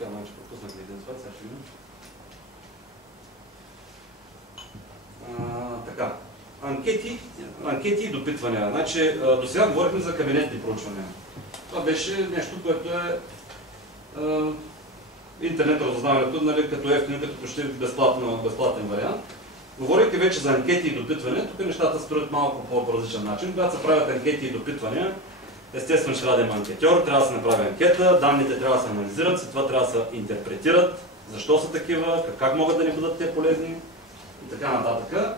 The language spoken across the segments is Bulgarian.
Така, значи пропуснах да идентификация, сега ще видим. Така. Анкети и допитвания. Значи, до сега говорихме за кабинетни проучвания. Това беше нещо, което е интернет разузнаването, нали, като ефтин, като почти безплатен вариант. Говорейки вече за анкети и допитвания, тук нещата строят малко по различен начин. Когато се правят анкети и допитвания, естествено ще трябва да има анкетьор, трябва да се направи анкета, данните трябва да се анализират, след това трябва да се интерпретират, защо са такива, как могат да ни бъдат те полезни и така нататък.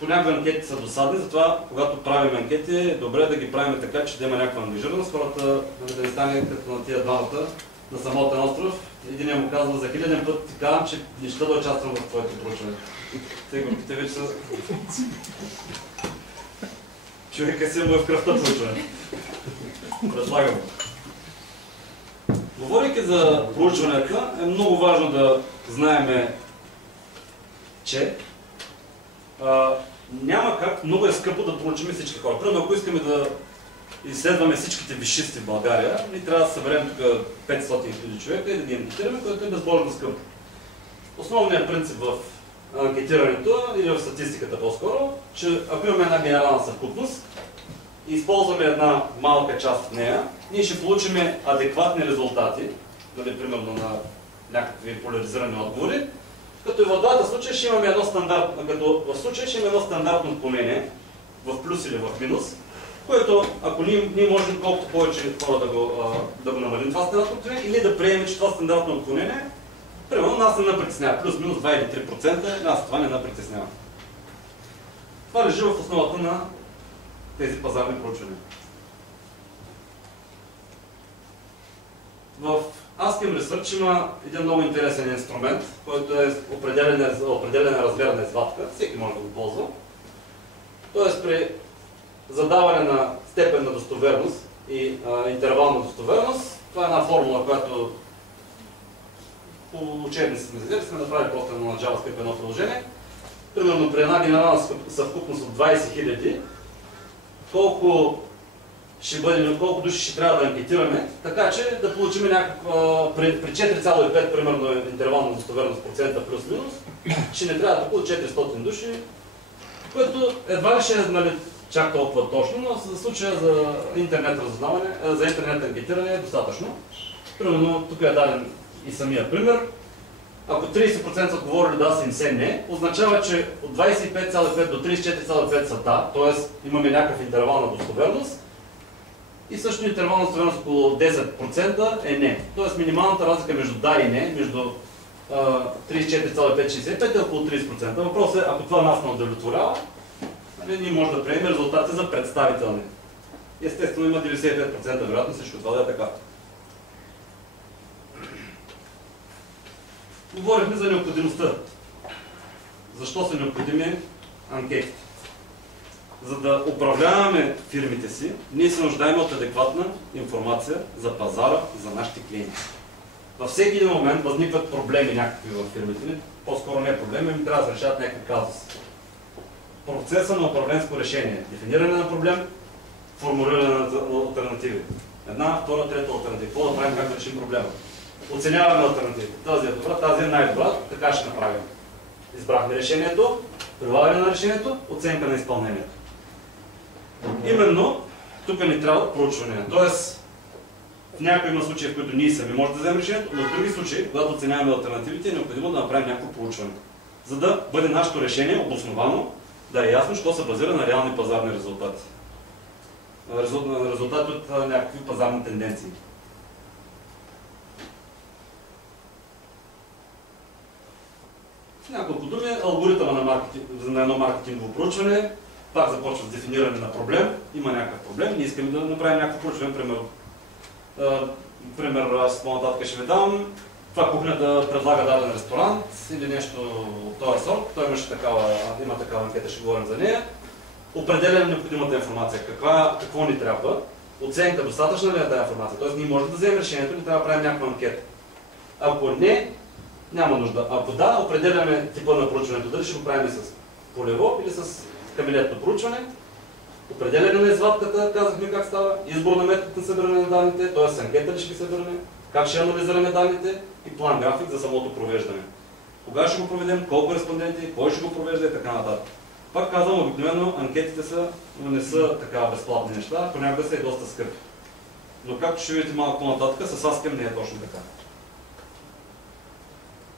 Понякога анкети са досадни, затова когато правим анкети, е добре да ги правим така, че да има някаква ангажираност. Хората да не стане като на тия двамата на самотен остров. Единият му казва, за 1000 път ти казвам, че не ще да участвам в твоето проучване. Те групите вече са... Човека си му е в кръвта проучване. Предлагам. Говорейки за проучванията, е много важно да знаем, че няма как, много е скъпо да проучим всички хора. Примерно, ако искаме да изследваме всичките висшисти в България, ние трябва да съберем тук 500 000 човека и да ги анкетираме, което е безбожно скъпо. Основният принцип в анкетирането или в статистиката по-скоро, че ако имаме една генерална съвкупност и използваме една малка част от нея, ние ще получим адекватни резултати, дали примерно на някакви поляризирани отговори, като и в двата случая ще имаме едно стандартно, като в случая ще имаме едно стандартно отклонение в плюс или в минус, което ако ние можем колкото повече хора да го намалим това стандартно отклонение или да приемем, че това стандартно отклонение, примерно нас не напритеснява, плюс-минус 2 или 3%, нас това не напритеснява. Това лежи в основата на тези пазарни проучвания. В Askim Research има един много интересен инструмент, който е определен размер на извадка, всеки може да го ползва. Тоест при задаване на степен на достоверност и интервална достоверност, това е една формула, която по учебници сме взели, сме направили просто на JavaScript едно приложение. Примерно при една генерална съвкупност от 20 000, колко души ще трябва да анкетираме, така че да получим някаква, при 4,5 примерно интервална достоверност процента плюс-минус, ще не трябва да около 400 души, което едва ли ще е чак толкова точно, но за случая за интернет разузнаване, за интернет анкетиране е достатъчно. Примерно тук е даден и самия пример. Ако 30% са отговорили да, 70% не, означава, че от 25,5 до 34,5 са да, т.е. имаме някакъв интервал на достоверност и също интервал на достоверност около 10% е не. Т.е. минималната разлика между да и не, между 34,5-65 е около 30%. Въпросът е, ако това нас не удовлетворява, ние можем да приемем резултати за представителни. Естествено има 95% вероятност всичко това да е така. Говорихме за необходимостта. Защо са необходими анкетите? За да управляваме фирмите си, ние се нуждаем от адекватна информация за пазара, за нашите клиенти. Във всеки един момент възникват проблеми някакви в фирмите, по-скоро не проблеми, им трябва да се решават някакви казуси. Процеса на управленско решение. Дефиниране на проблем, формулиране на алтернативи. Една, втора, трета алтернатива. Какво да правим, как да решим проблема? Оценяваме алтернативите. Тази е добра, тази е най-добра, така ще направим. Избрахме решението, прилагане на решението, оценка на изпълнението. Именно тук ни трябва проучване. Тоест, в някои има случаи, в които ние сами можем да вземем решението, но в други случаи, когато оценяваме алтернативите, е необходимо да направим някакво проучване. За да бъде нашето решение обосновано, да е ясно, що се базира на реални пазарни резултати. Резултати от някакви пазарни тенденции. В няколко думи, алгоритъма на едно маркетингово проучване, пак започва с дефиниране на проблем. Има някакъв проблем, ние искаме да направим някакво проучване, пример аз по-нататък ще ви дам. Това кухнята предлага даден ресторант или нещо от този сорт. Той има такава анкета, ще говорим за нея. Определяне на необходимата информация. Какво ни трябва? Оценка, достатъчна ли е тази информация? Тоест ние можем да вземем решението, ни трябва да правим някаква анкета. Ако не, няма нужда. Ако да, определяме типа на проучването. Дали ще го правим с полево или с кабинетно проучване. Определяне на извадката, казахме как става. Избор на метод на събиране на данните, т.е. анкета ли ще ги събираме. как ще анализираме данните и план график за самото провеждане. Кога ще го проведем, колко респонденти, кой ще го провежда и така нататък. Пак казвам, обикновено анкетите не са така безплатни неща, понякога са и доста скъпи. Но както ще видите малко по-нататък, с ASCII не е точно така.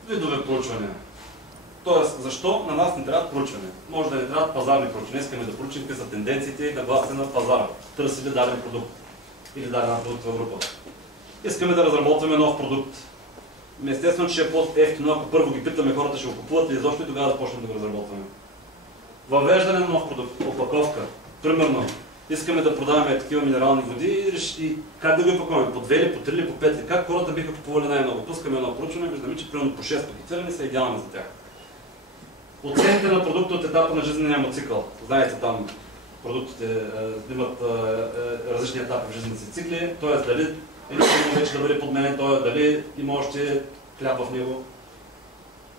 Видове проучвания. Тоест, защо на нас не трябва проучване? Може да не трябват пазарни проучвания. Искаме да проучим какви са тенденциите и нагласите на пазара. Търси ли даден продукт или дадена продуктова група. Искаме да разработваме нов продукт. Естествено, че ще е по-ефтино, ако първо ги питаме хората, ще го купуват ли изобщо и тогава да почнем да го разработваме. Въвеждане на нов продукт, опаковка. Примерно, искаме да продаваме такива минерални води и как да ги опакуваме? По 2 или по 3 или по 5 ли? Как хората биха купували най-много? Пускаме едно проучване, виждаме, че примерно по 6 пакетирани са идеални за тях. Оценка на продукта от етапа на жизнения му цикъл. Знаете, там продуктите имат различни етапи в жизнените си цикли, т.е. дали вече да бъде подменен той, дали има още хляб в него.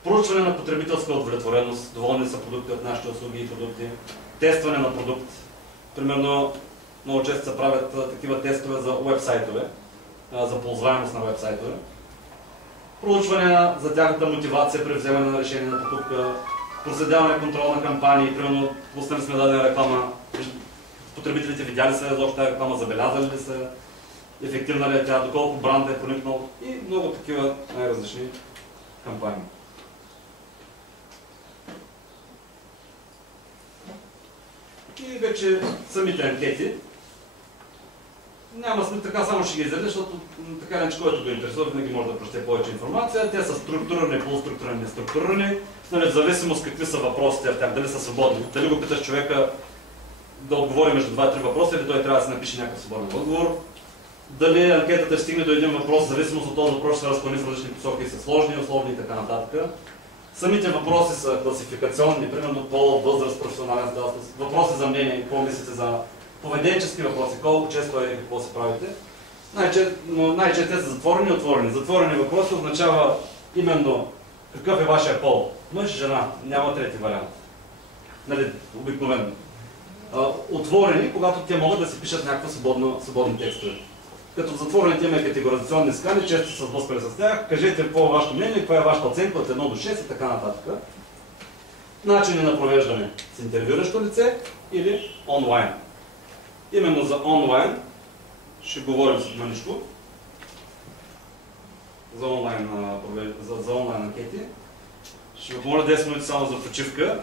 Проучване на потребителска удовлетвореност, доволни са продукти от нашите услуги и продукти. Тестване на продукт. Примерно, много често се правят такива тестове за уебсайтове, за ползваемост на уебсайтове. Проучване за тяхната мотивация при вземане на решение на покупка, проследяване контрол на кампании, примерно пуснали сме дадена реклама, потребителите видяли са изобщо тази реклама, забелязали ли са, ефективна ли е тя, доколко бранд е проникнал и много такива най-различни кампании. И вече самите анкети. Няма смисъл, така само ще ги изредя, защото така не, който го интересува, винаги може да прочете повече информация. Те са структурирани, полуструктурирани, неструктурирани, в зависимост какви са въпросите в тях, дали са свободни. Дали го питаш човека да отговори между 2-3 въпроса или той трябва да се напише някакъв свободен отговор. Дали анкетата ще стигне до един въпрос, в зависимост от този въпрос ще се разклони в различни посоки, са сложни, условни и така нататък. Самите въпроси са класификационни, примерно пол, възраст, професионален статус, въпроси за мнение, какво мислите за поведенчески въпроси, колко често и какво се правите. Най-често те са затворени и отворени. Затворени въпроси означава именно какъв е вашия пол. Мъж, жена, няма трети вариант. Нали, обикновено. Отворени, когато те могат да си пишат някаква свободни текстове. Като в затворените има категоризационни скали, често се сблъскали с тях. Кажете какво е вашето мнение, каква е вашата оценка от 1 до 6 и така нататък. Начини на провеждане с интервюиращо лице или онлайн. Именно за онлайн ще говорим на нищо. За онлайн анкети. Ще ви помоля 10 минути само за почивка.